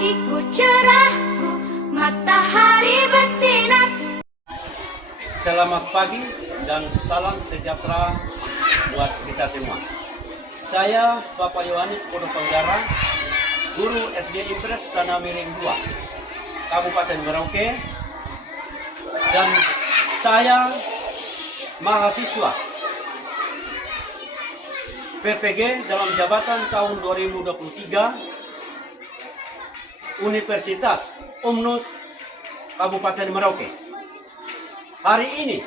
pagiku cerahku, matahari bersinar. Selamat pagi dan salam sejahtera buat kita semua. Saya Bapak Yohanes Podopanggara, guru SD Impres Tanah Miring 2, Kabupaten Merauke, dan saya mahasiswa PPG dalam jabatan tahun 2023 Universitas UMNUS Kabupaten Merauke. Hari ini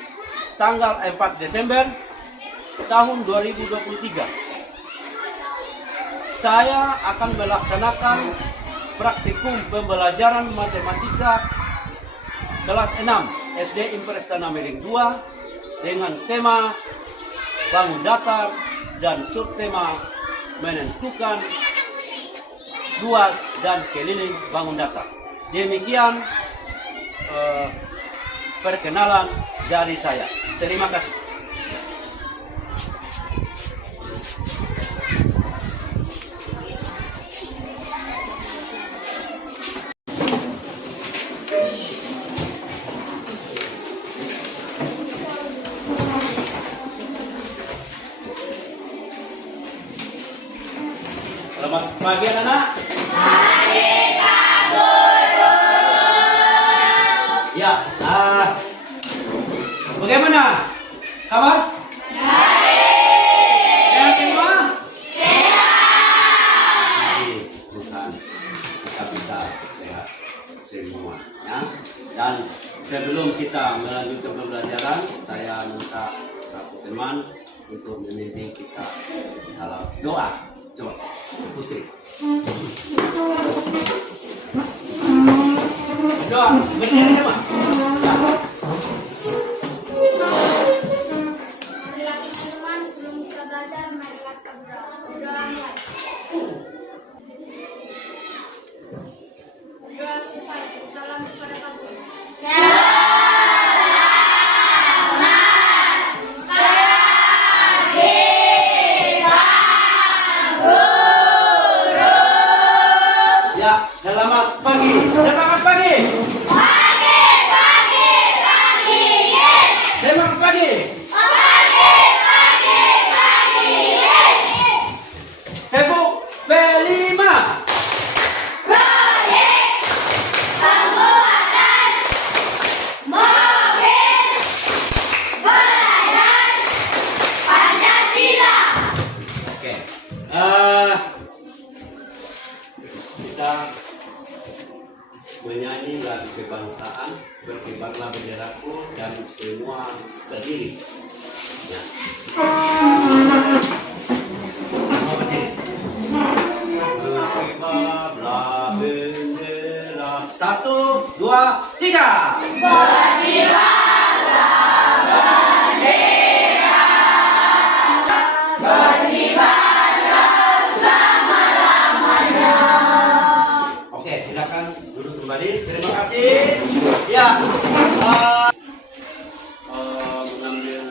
tanggal 4 Desember tahun 2023 saya akan melaksanakan praktikum pembelajaran matematika kelas 6 SD Impres Tanah Miring 2 dengan tema bangun datar dan subtema menentukan luas dan keliling bangun datar. Demikian perkenalan dari saya. Terima kasih. Selamat pagi anak-anak. Pagi Pak Guru. Ya, bagaimana kabar? Baik. Sehat semua? Sehat. Tuhan, kita bisa sehat semua, ya. Dan sebelum kita melanjutkan pembelajaran, saya minta satu teman untuk memimpin kita dalam doa. Coba, Putri. Doa, berdiri semua. Marilah kita teman, sebelum kita belajar, marilah kita berdoa mulai. Doa selesai. Salam kepada Pak Guru. Ya, selamat pagi. Selamat pagi. Pagi, pagi, pagi, yes. Selamat pagi. Pagi, pagi, pagi, yes. Tepuk P5. Proyek penguatan mobil belajar Pancasila. Oke. Kita menyanyi lagu kebangsaan, berkibarlah benderaku, dan semua berdiri. Ya. Semua berdiri. Berkibarlah bendera. 1, 2, 3. Berkibarlah bendera, berkibarlah selama-lamanya. Oke, silakan duduk kembali. Terima kasih. Ya, mengambil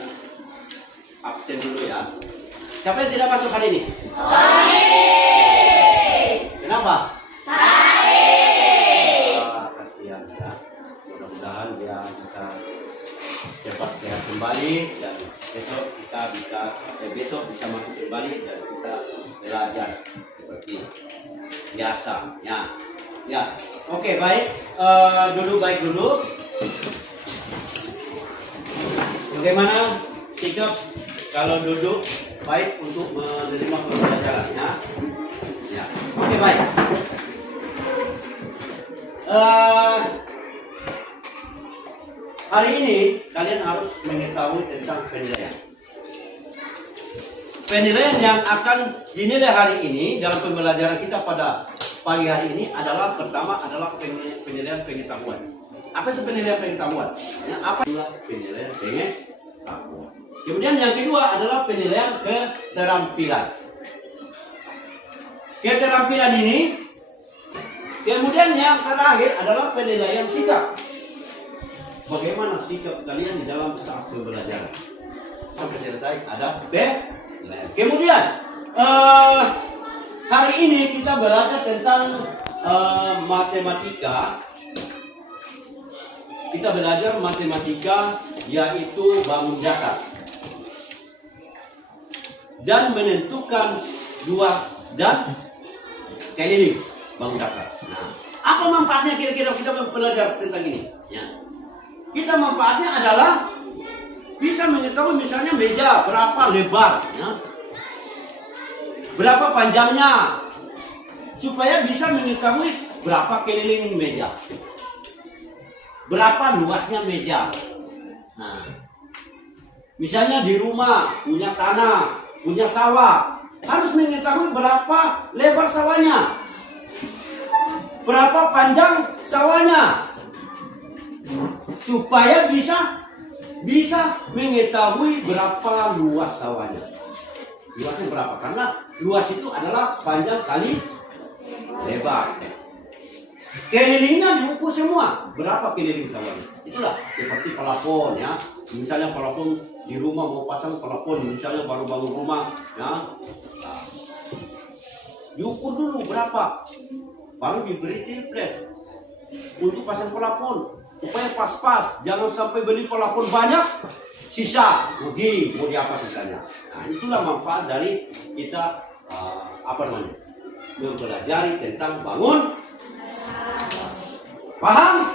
absen dulu ya. Siapa yang tidak masuk hari ini? Kenapa? Kasihan ya. Mudah-mudahan dia bisa cepat sehat kembali dan besok bisa masuk kembali dan kita belajar seperti biasa ya. Ya, oke, baik. Duduk baik dulu. Bagaimana sikap kalau duduk baik untuk menerima pembelajaran ya? Ya, oke, baik. Hari ini kalian harus mengetahui tentang penilaian. Penilaian yang akan dinilai hari ini dalam pembelajaran kita pada pagi hari ini adalah pertama adalah penilaian pengetahuan. Apa itu penilaian pengetahuan? Ya, apa adalah penilaian pengetahuan? Kemudian yang kedua adalah penilaian keterampilan. Keterampilan ini. Kemudian yang terakhir adalah penilaian sikap. Bagaimana sikap kalian di dalam saat pembelajaran? Sampai selesai ada penilaian. Kemudian hari ini kita belajar tentang matematika, kita belajar matematika yaitu bangun datar dan menentukan luas dan keliling bangun datar. Nah, apa manfaatnya kira-kira kita belajar tentang ini? Ya. Kita manfaatnya adalah bisa mengetahui misalnya meja berapa lebar, ya. Berapa panjangnya, supaya bisa mengetahui berapa keliling meja, berapa luasnya meja. Nah, misalnya di rumah punya tanah, punya sawah, harus mengetahui berapa lebar sawahnya, berapa panjang sawahnya, supaya bisa mengetahui berapa luas sawahnya. Luasnya berapa? Karena luas itu adalah panjang kali lebar. Kelilingnya diukur semua. Berapa keliling sawahnya? Itulah seperti pelafon, ya. Misalnya pelafon di rumah mau pasang pelafon, misalnya baru bangun rumah, ya. Diukur dulu berapa, baru diberi tilpres untuk pasang pelafon. Supaya pas-pas, jangan sampai beli pelafon banyak, sisa, rugi, mau diapa sisanya. Nah, itulah manfaat dari kita mempelajari tentang bangun. Paham?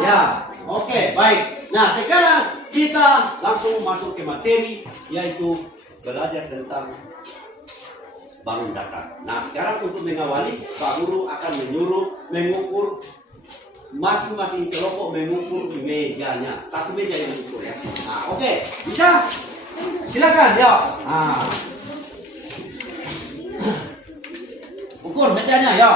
Ya, oke, baik. Nah, sekarang kita langsung masuk ke materi, yaitu belajar tentang bangun datar. Nah, sekarang untuk mengawali, Pak Guru akan mengukur masing-masing kelompok, mengukur mejanya. Satu meja yang diukur, ya. Nah, oke, bisa? Silakan, ya. Nah. Ukur mejanya, ya.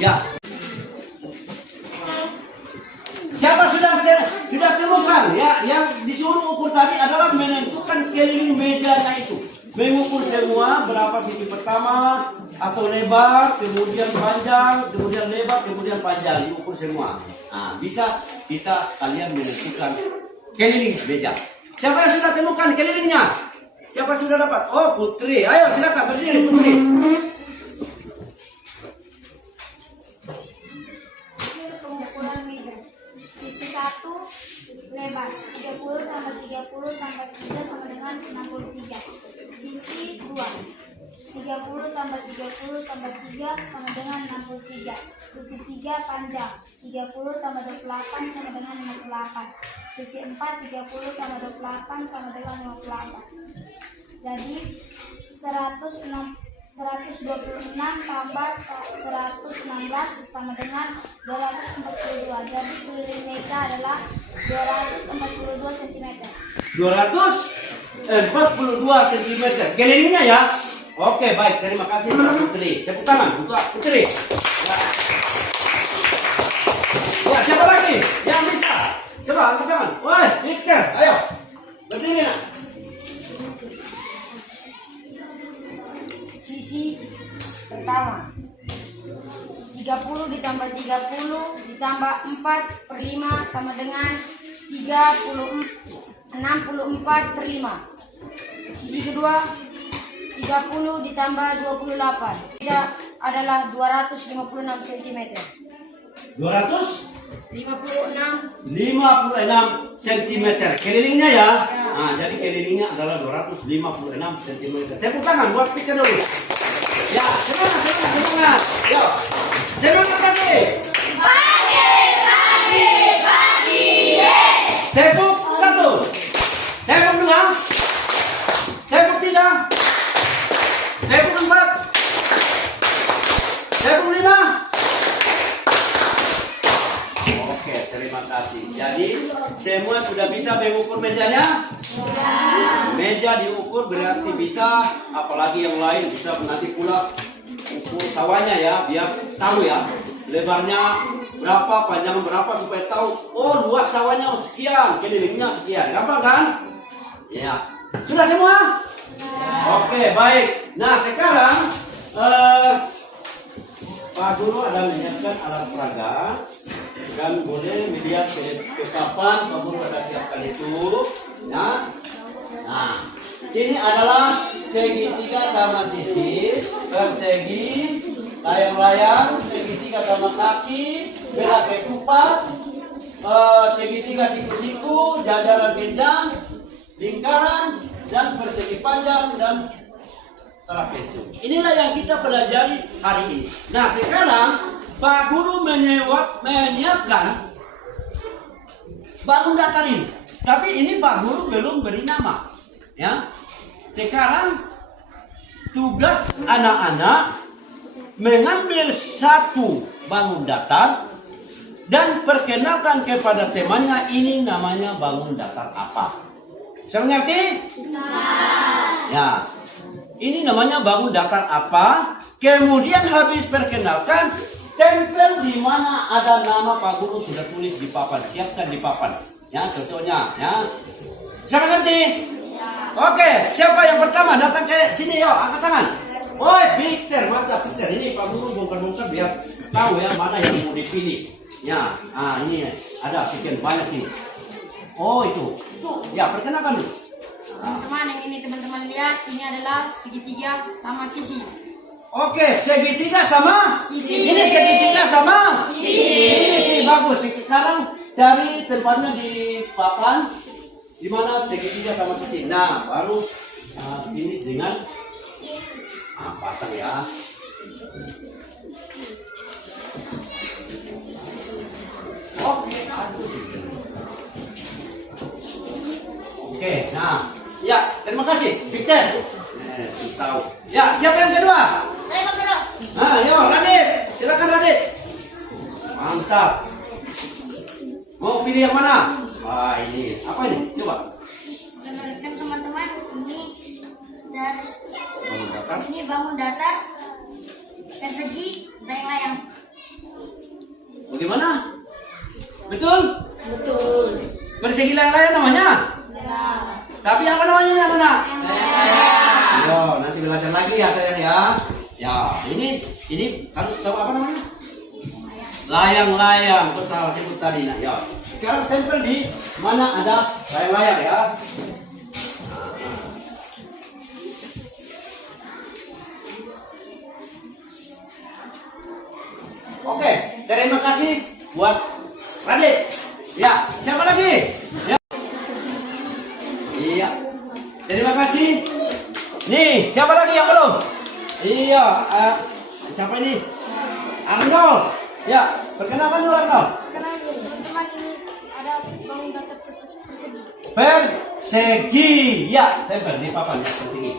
Ya. Siapa sudah temukan, ya? Yang disuruh ukur tadi adalah menentukan keliling mejanya itu. Mengukur semua berapa sisi pertama atau lebar, kemudian panjang, kemudian lebar, kemudian panjang, diukur semua. Nah, bisa kalian menentukan keliling meja. Siapa yang sudah temukan kelilingnya? Siapa sudah dapat? Oh, Putri. Ayo silakan berdiri, Putri. Sisi 1 lebar 30 tambah 30 tambah 3 sama dengan 63. Sisi 2 30 tambah 30 tambah 3 sama dengan 63. Sisi 3 panjang 30 tambah 28 sama dengan 58. Sisi 4 30 tambah 28 sama dengan 58. Jadi 126 tambah 116 sama dengan 242. Jadi keliling meja adalah 242 cm. 242 cm kelilingnya, ya. Oke, baik. Terima kasih Pak Putri. Tepuk tangan untuk Putri. Ya, siapa lagi yang bisa? Coba angkat tangan. Woi, Iker, ayo. Berdiri, nak. Sisi pertama 30 ditambah 30 ditambah 4/5 sama dengan 64/5. Sisi kedua 30 ditambah 28 adalah 256 cm. 256 cm kelilingnya, ya. Nah, jadi kelilingnya adalah 256 cm. Tepuk tangan buat Pika dulu. Ya, semangat. Yo, semangat lagi. Pagi, yes. Tepuk 1, tepuk 2, tepuk 3, tepuk 4, tepuk 5. Oke, terima kasih. Jadi semua sudah bisa mengukur mejanya? Meja diukur berarti bisa, apalagi yang lain bisa nanti pula ukur sawahnya, ya, biar tahu, ya, lebarnya berapa, panjang berapa, supaya tahu. Oh, luas sawahnya sekian, kelilingnya sekian. Gampang kan? Ya. Sudah semua? Oke, baik. Nah, sekarang Pak Guru ada menyiapkan alat peraga dan boleh melihat ke papan. Pak Guru ada siapkan itu. Ya. Nah, sini adalah segitiga sama sisi, persegi, layang-layang, segitiga sama kaki, belah ketupat, segitiga siku-siku, jajaran genjang, lingkaran, dan persegi panjang dan trapesium. Inilah yang kita pelajari hari ini. Nah, sekarang Pak Guru menyiapkan bangun datar ini. Tapi ini Pak Guru belum beri nama. Ya. Sekarang tugas anak-anak mengambil satu bangun datar dan perkenalkan kepada temannya, ini namanya bangun datar apa. Saya mengerti? Ya. Ini namanya bangun datar apa. Kemudian habis perkenalkan, tempel di mana ada nama Pak Guru sudah tulis di papan. Siapkan di papan. Ya, contohnya. Ya. Saya mengerti? Oke, siapa yang pertama datang ke sini? Yuk, angkat tangan. Woi, Peter, mantap Peter. Ini Pak Guru bongkar-bongkar biar tahu ya mana yang mau dipilih. Ya, ini ada sekian banyak ini. Oh, itu. Ya, perkenalkan dulu. Teman-teman, yang ini teman-teman lihat, ini adalah segitiga sama sisi. Oke, segitiga sama Sisi. Ini segitiga sama Sisi. Sisi, bagus. Sekarang cari tempatnya di papan di mana segitiga sama sisi. Nah, baru ini dengan pasang ya. Oke, nah, ya, terima kasih, Victor. Tahu. Ya, siapa yang kedua? Saya Pak Guru. Nah, yuk, Radit, silakan Radit. Mantap. Mau pilih yang mana? Wah, ini apa ini? Coba. Dengarkan teman-teman, ini dari Bangun datar. ini bangun datar, persegi, layang-layang. Bagaimana? Betul? Betul. Persegi layang-layang namanya? Ya. Tapi apa namanya anak-anak? Yo, nanti belajar lagi ya sayang ya. Ya, ini harus tahu apa namanya? Layang-layang, betul sebut tadi nak. Ya. Sekarang tempel di mana ada layang-layang ya. Oke, terima kasih buat Radit. Ya, siapa lagi? Ya. Iya. Terima kasih. Nih, siapa lagi yang belum? Iya, siapa ini? Arnold. Ya, perkenalkan dulu Arnold. Karena teman-teman ini ada bangun datar persegi. Persegi. Ya, tempel di papan ya, persegi.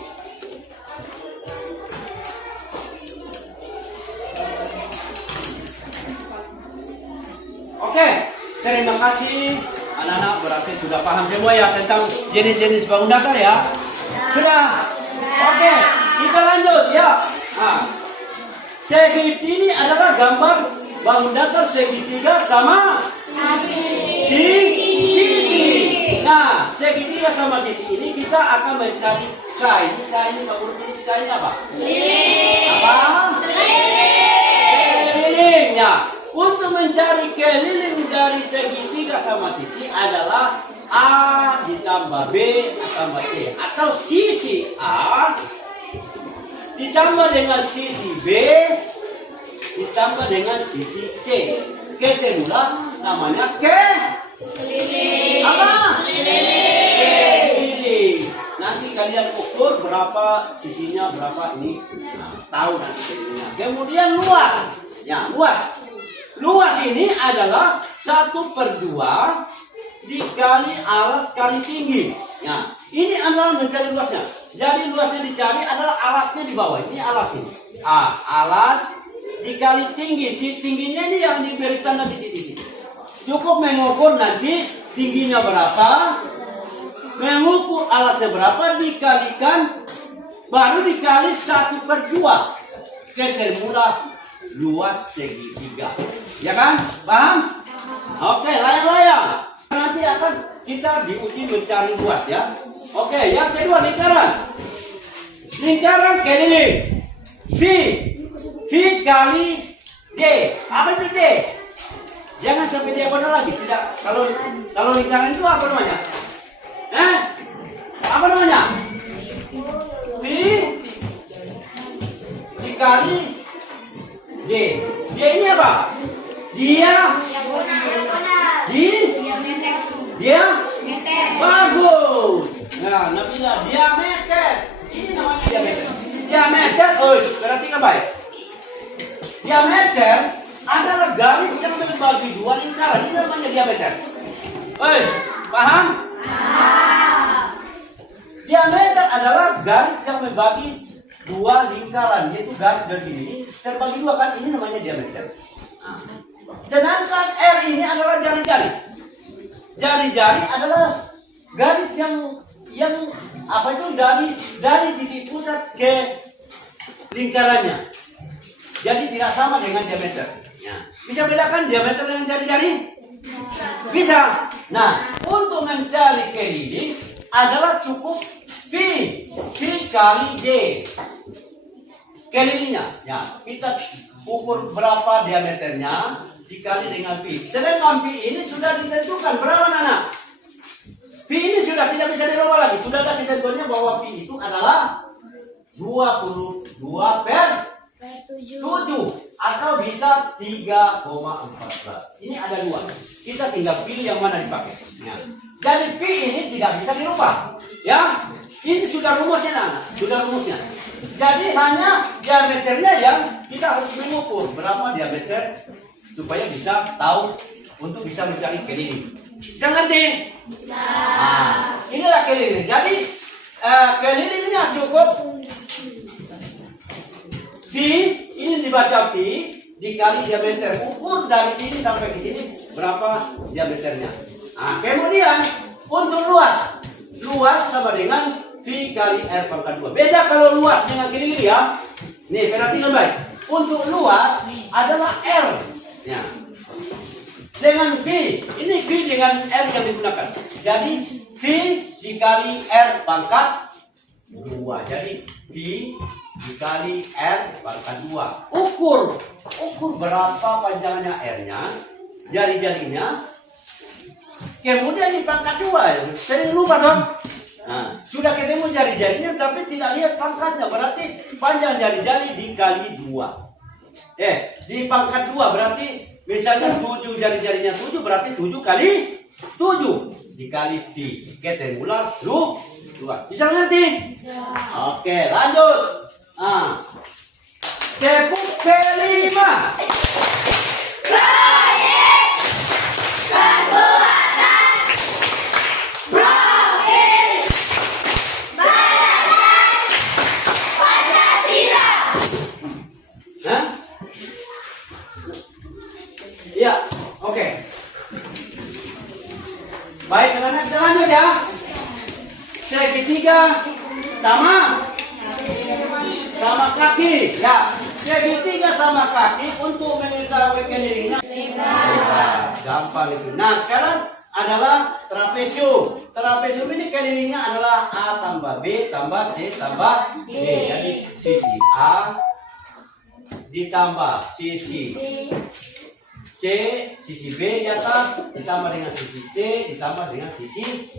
Oke, terima kasih. Anak-anak berarti sudah paham semua ya tentang jenis-jenis bangun datar ya? Sudah? Oke, kita lanjut ya. Nah, segitiga ini adalah gambar bangun datar segitiga sama sisi. Nah, segitiga sama sisi ini kita akan mencari kain. Kain Pak Guru tulis kain apa? Apa? Kelilingnya. Untuk mencari keliling dari segitiga sama sisi adalah A ditambah B ditambah C, atau sisi A ditambah dengan sisi B ditambah dengan sisi C. Ketemu namanya keliling. Apa? Keliling. Nanti kalian ukur berapa sisinya, berapa ini. Nah, tahu nanti kelilingnya. Kemudian luas. Ya, luas. Luas ini adalah 1/2 dikali alas kali tinggi. Nah, ini adalah mencari luasnya. Jadi luasnya dicari adalah alasnya di bawah. Ini alas ini. Alas dikali tinggi. Tingginya ini yang diberi tanda titik-titik. Cukup mengukur nanti tingginya berapa, mengukur alasnya berapa, dikalikan, baru dikali 1/2. Ketemulah luas segitiga. Ya kan? Paham? Oke, layang-layang. Nanti akan kita diuji mencari luas ya. Oke, yang kedua lingkaran. Lingkaran keliling. V kali D. Apa itu D? Jangan sampai diagonal lagi. Tidak. Kalau lingkaran itu apa namanya? Apa namanya? V dikali D. D ini apa? Dia bagus. Nah, namanya diameter. Ini namanya diameter. Diameter, berarti apa ya? Diameter adalah garis yang membagi dua lingkaran. Ini namanya diameter. Paham? Diameter adalah garis yang membagi dua lingkaran, yaitu garis dari sini terbagi dua kan, ini namanya diameter. Nah, sedangkan R ini adalah jari-jari. Jari-jari adalah garis yang apa itu dari titik pusat ke lingkarannya. Jadi tidak sama dengan diameter. Ya. Bisa bedakan diameter dengan jari-jari? Bisa. Nah, untuk mencari keliling adalah cukup V kali D. Kelilingnya, ya kita ukur berapa diameternya dikali dengan V. Sedangkan V ini sudah ditentukan berapa Nana? V ini sudah tidak bisa dirubah lagi. Sudah ada ketentuannya bahwa V itu adalah 22 per 7 atau bisa 3,14. Ini ada dua. Kita tinggal pilih yang mana dipakai. Ya. Jadi V ini tidak bisa dirubah. Ya, ini sudah rumusnya Nana. Sudah rumusnya. Jadi hanya diameternya yang kita harus mengukur berapa diameter supaya bisa tahu untuk bisa mencari keliling. Bisa ngerti? Bisa. Nah, inilah keliling. Jadi kelilingnya cukup V, ini dibaca V dikali diameter. Ukur dari sini sampai ke sini berapa diameternya. Nah, kemudian untuk luas sama dengan V kali R pangkat 2. Beda kalau luas dengan keliling ya. Nih, perhatikan baik. Untuk luas adalah R. Ya. Dengan V, ini V dengan R yang digunakan. Jadi V dikali R pangkat 2. Jadi V dikali R pangkat 2. Ukur berapa panjangnya R-nya, jari-jarinya. Kemudian di pangkat 2 ya. Sering lupa dong. Nah, sudah ketemu jari-jarinya tapi tidak lihat pangkatnya, berarti panjang jari-jari dikali 2. Di pangkat 2 berarti misalnya 7 jari-jarinya 7 berarti 7 kali 7 dikali V. Ketemulah 2. Bisa ngerti? Ya. Oke, lanjut. Nah, step kelima. Ya, oke. Baik, anak-anak kita lanjut ya. Segitiga sama kaki. Ya, segitiga sama kaki untuk mengetahui kelilingnya. Lebar. Gampang itu. Nah, sekarang adalah trapesium. Trapesium ini kelilingnya adalah A tambah B tambah C tambah D. Jadi sisi A ditambah sisi C, sisi B di atas ditambah dengan sisi C ditambah dengan sisi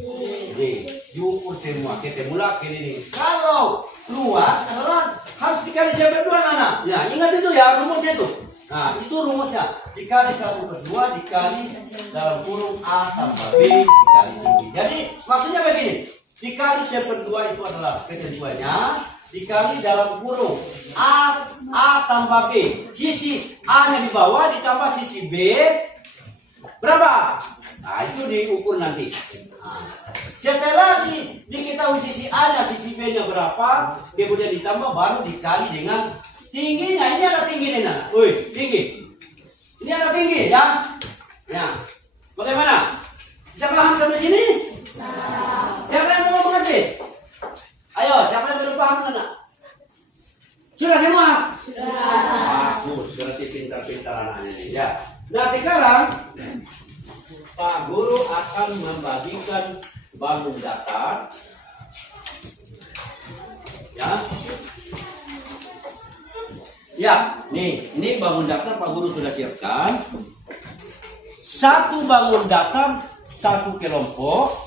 D. Diukur semua, ketemulah keliling. Kalau luas adalah harus dikali siapa berdua anak. Ya, ingat itu ya rumusnya itu. Nah, itu rumusnya dikali 1/2 dikali dalam kurung A tambah B dikali sini. Jadi maksudnya begini, dikali 1/2 itu adalah ketentuannya dikali dalam kurung A tambah B. Sisi A-nya di bawah ditambah sisi B berapa? Nah, itu diukur nanti. Nah, setelah diketahui sisi A-nya, sisi B-nya berapa, kemudian ditambah baru dikali dengan tingginya. Ini ada tingginya. Tinggi. Ini ada tinggi ya. Nah, bagaimana? Bisa paham sampai sini? Siapa yang mau mengerti? Ayo, siapa yang belum paham anak? Sudah semua? Sudah. Bagus, berarti pintar-pintar anaknya ini ya. Nah, sekarang Pak Guru akan membagikan bangun datar Ya. Ya, nih, ini bangun daftar Pak Guru sudah siapkan. Satu bangun daftar, satu kelompok.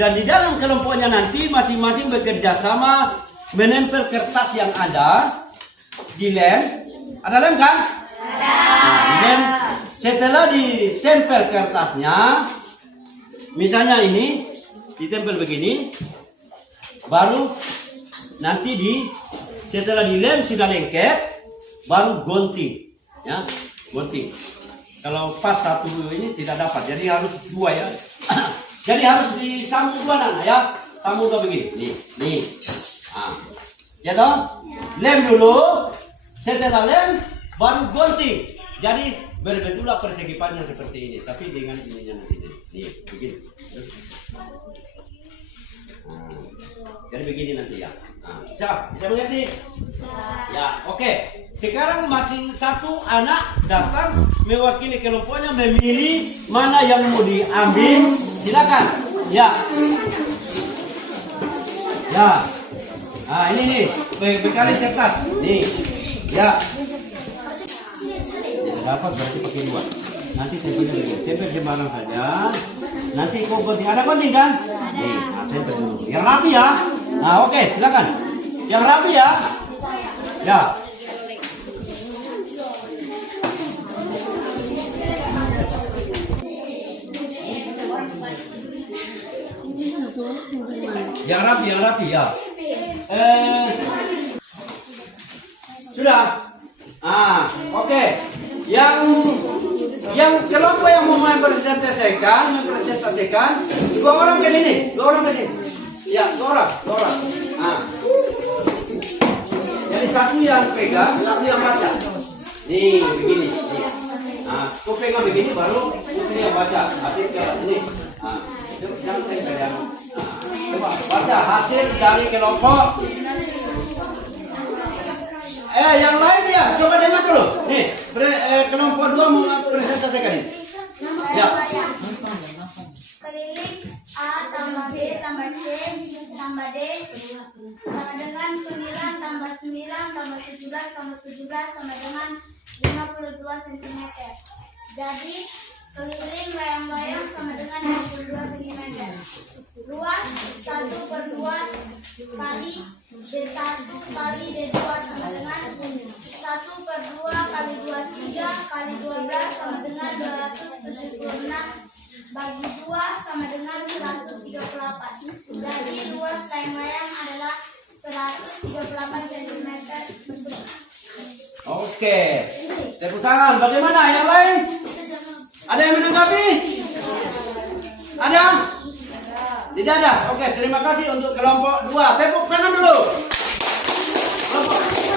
Dan di dalam kelompoknya nanti masing-masing bekerja sama menempel kertas yang ada di lem. Ada lem kan? Ada. Nah, lem. Setelah ditempel kertasnya, misalnya ini ditempel begini, baru nanti setelah dilem sudah lengket, baru gunting, ya, gunting. Kalau pas satu ini tidak dapat, jadi harus dua ya. Jadi harus disambung dua Nana, ya, sambung dua begini, nih. Nah, ya toh, lem dulu, setelah lem baru gunting. Jadi berbentuklah persegi panjang seperti ini, tapi dengan ininya nanti, nih, begini. Nah, jadi begini nanti ya. Nah, bisa mengerti? Ya, oke. Sekarang masing satu anak datang mewakili kelompoknya memilih mana yang mau diambil. Silakan. Ya. Ya. Nah, ini nih, bekali kertas. Nih. Ya. Dapat berarti pakai dua. Nanti tempelnya begini. Tempel sembarang saja. Nanti kau gunting. Ada gunting kan? Nih, nah, tempel dulu. Yang rapi ya. Nah, oke, silakan. Yang rapi ya. Ya. Yang rapi ya. Sudah. Ah, oke. Yang kelompok yang mau mempresentasikan dua orang ke sini. Ya, dua orang. Ah. Jadi satu yang pegang, satu yang baca. Nih, begini. Nih. Nah, kau pegang begini baru putri yang baca. Hasil ke sini. Nah, coba sampai pegang. Coba baca hasil dari kelompok. Yang lain ya, coba dengar dulu. Nih, kelompok 2 mau presentasikan ini. Ya. Keliling A tambah B tambah C tambah D sama dengan 9 tambah 9 tambah 17 sama dengan 52 cm. Jadi keliling layang-layang sama dengan 52 cm. Luas 1/2 kali D1 kali D2 sama dengan 1/2 kali 23 kali 12 sama dengan 276 bagi 2 sama dengan 138. Jadi luas layang-layang adalah 138 cm. Oke. Tepuk tangan. Bagaimana yang lain? Ada yang menanggapi? Ada? Tidak ada. Oke, terima kasih untuk kelompok 2. Tepuk tangan dulu.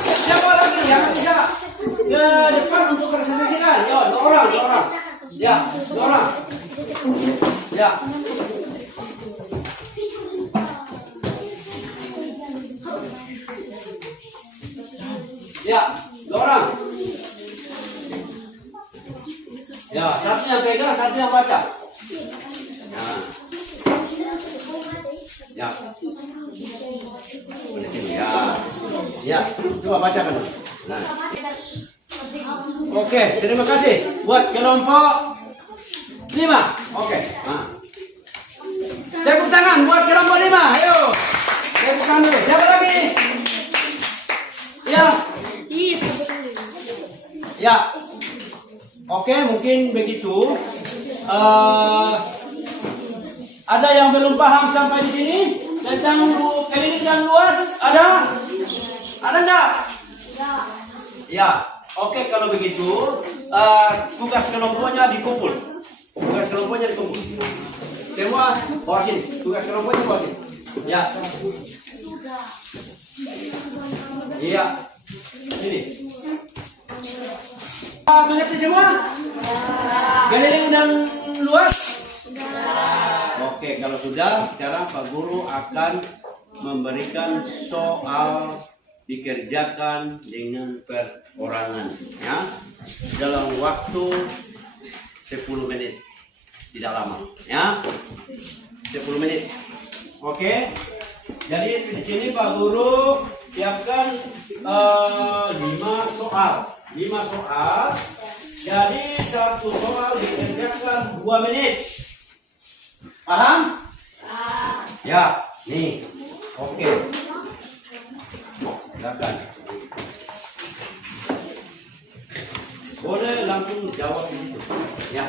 Siapa lagi yang bisa ke depan untuk presentasikan? Yo, 2 orang. Ya, 2 orang. Ya. Ya, 2 orang. Ya, satu yang pegang, satu yang baca. Nah. Ya. Ya, coba bacakan. Nah. Oke, terima kasih buat kelompok 5. Oke. Nah. Tepuk tangan buat kelompok 5. Ayo. Tepuk tangan dulu. Siapa lagi? Ya. Ya. Oke, mungkin begitu. Ada yang belum paham sampai di sini tentang keliling dan luas? Ada? Ada enggak? Ya. Oke, kalau begitu tugas kelompoknya dikumpul. Semua bawa sini. Tugas kelompoknya bawa sini. Ya. Iya. Sini. Mengerti semua? Keliling dan luas? Oke, kalau sudah, sekarang Pak Guru akan memberikan soal dikerjakan dengan perorangan, ya, dalam waktu 10 menit, tidak lama, ya, 10 menit. Oke, jadi di sini Pak Guru siapkan 5 soal. 5 soal. Jadi satu soal dikerjakan 2 menit. Paham? Ya, nih. Oke. Silakan. Boleh langsung jawab itu. Ya.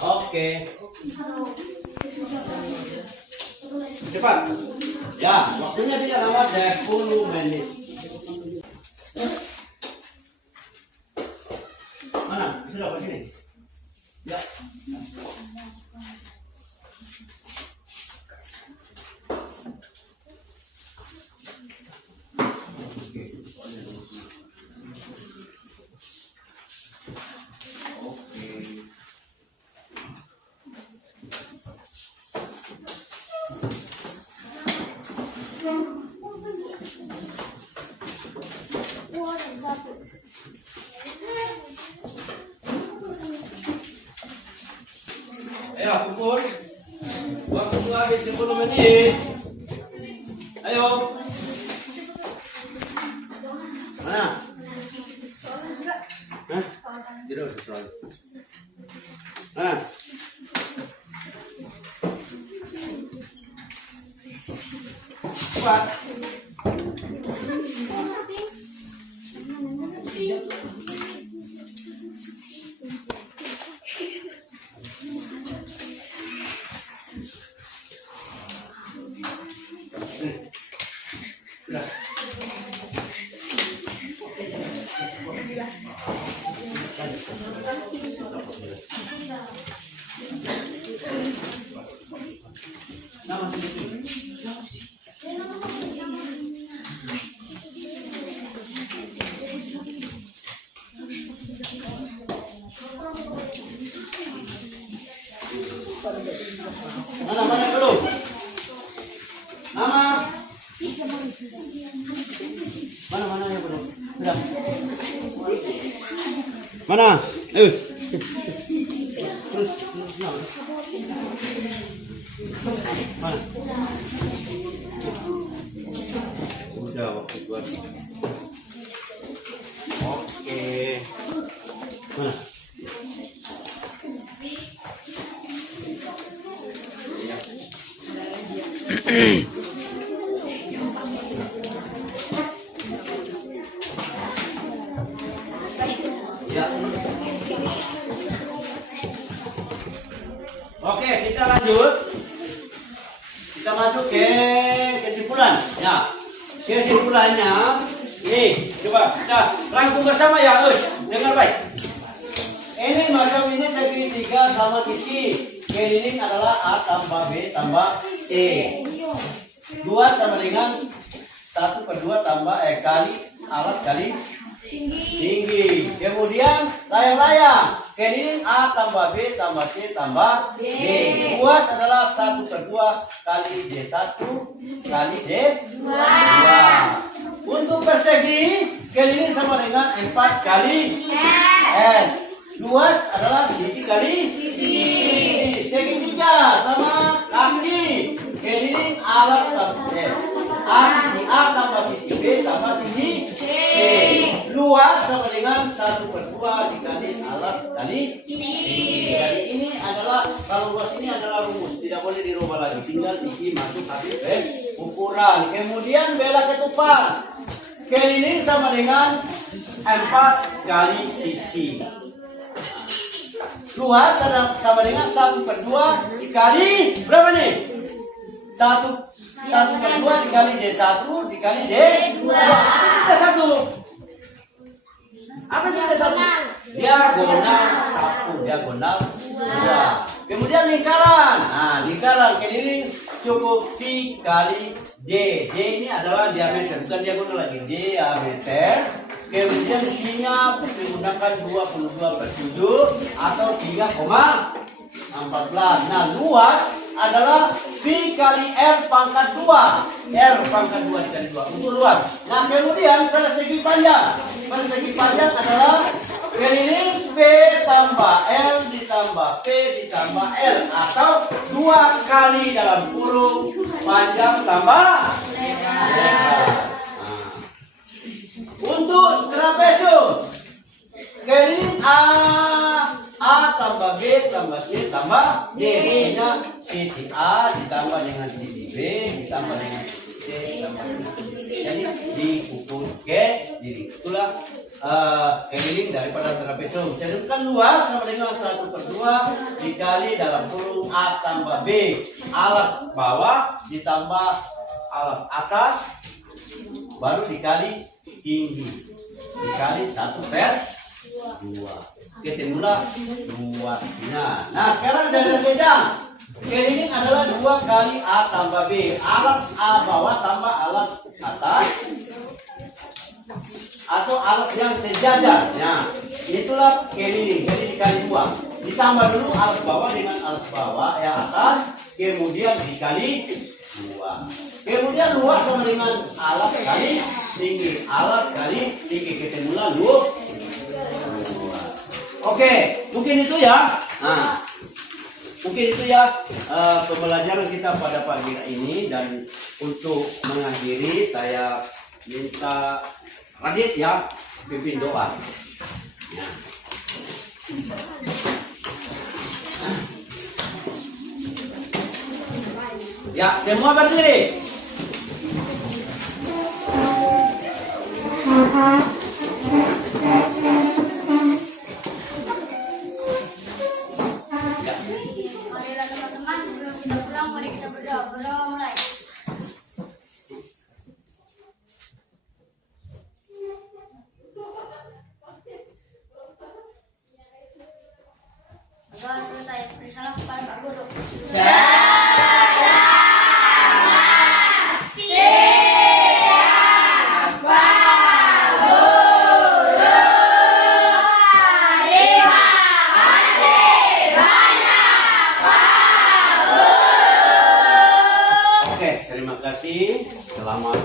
Oke. Cepat. Ya, waktunya tidak lama, 10 menit. Mana? Sudah ke sini. Ya. Ayo, pukul. Waktu habis 10 menit. Ayo. Mana? Hah? Tidak usah soal. Mana? Cepat. Sudah. Nama sendiri. Mana belum? Nama. Mana yang belum? Sudah. Mana? Terus mana? Udah waktu buat. Oke. Mana? Ya. Oke, kita lanjut. Kita masuk ke kesimpulan. Ya, kesimpulannya ini. Coba kita rangkum bersama ya, dengar baik. Ini macam ini segitiga sama sisi. Keliling adalah A tambah B tambah E. 2 sama dengan 1/2 tambah kali alat kali tinggi. Kemudian layang-layang. Keliling A tambah B tambah C tambah D. Luas adalah 1/2 kali D1 kali D2. Untuk persegi, keliling sama dengan 4 kali S. Luas adalah sisi kali sisi. Segitiga sama kaki. Keliling alas sisi A tambah sisi B tambah sisi C. Luas sama dengan 1/2 dikali alas kali tinggi. Jadi ini adalah, kalau luas ini adalah rumus, tidak boleh dirubah lagi, tinggal isi masuk habis ukuran. Kemudian bela ketupat. Keliling sama dengan 4 kali sisi. Luas sama dengan 1/2 dikali berapa nih? 1/2 dikali D1 dikali D2. D1. Apa itu D1? Diagonal 1, diagonal 2. Kemudian lingkaran. Nah, lingkaran keliling cukup V kali D. D ini adalah diameter, bukan diagonal lagi. Diameter. Kemudian tingginya menggunakan 22/7 atau 3,14. Nah, luas adalah V kali R pangkat 2. R pangkat 2 dikali 2 untuk luas. Nah, kemudian pada segi panjang. Pada segi panjang adalah keliling P tambah L ditambah P ditambah L atau 2 kali dalam kurung panjang tambah lebar. Untuk trapesium keliling A tambah B tambah C tambah D. Maksudnya sisi A ditambah dengan sisi B ditambah dengan sisi C ditambah dengan sisi D. Jadi dipukul ke diri. Itulah keliling daripada trapesium. Sedangkan luas sama dengan 1/2 dikali dalam kurung A tambah B. Alas bawah ditambah alas atas baru dikali tinggi dikali 1/2. Ketemulah luasnya. Nah, sekarang dari kejang. Keliling adalah 2 kali A tambah B. Alas A bawah tambah alas atas atau alas yang sejajar. Nah, itulah keliling. Jadi dikali 2. Ditambah dulu alas bawah dengan alas bawah yang atas, kemudian dikali 2. Kemudian luas sama dengan alas kali tinggi. Alas kali tinggi, ketemulah luas. Oke, mungkin itu ya. Nah, mungkin itu ya pembelajaran kita pada pagi ini. Dan untuk mengakhiri saya minta Radit ya pimpin doa. Ya. Ya, semua berdiri. Marilah teman-teman, sebelum kita pulang, mari kita berdoa. Berdoa mulai. Berdoa selesai. Beri salam kepada Pak Guru. Oke, terima kasih. Selamat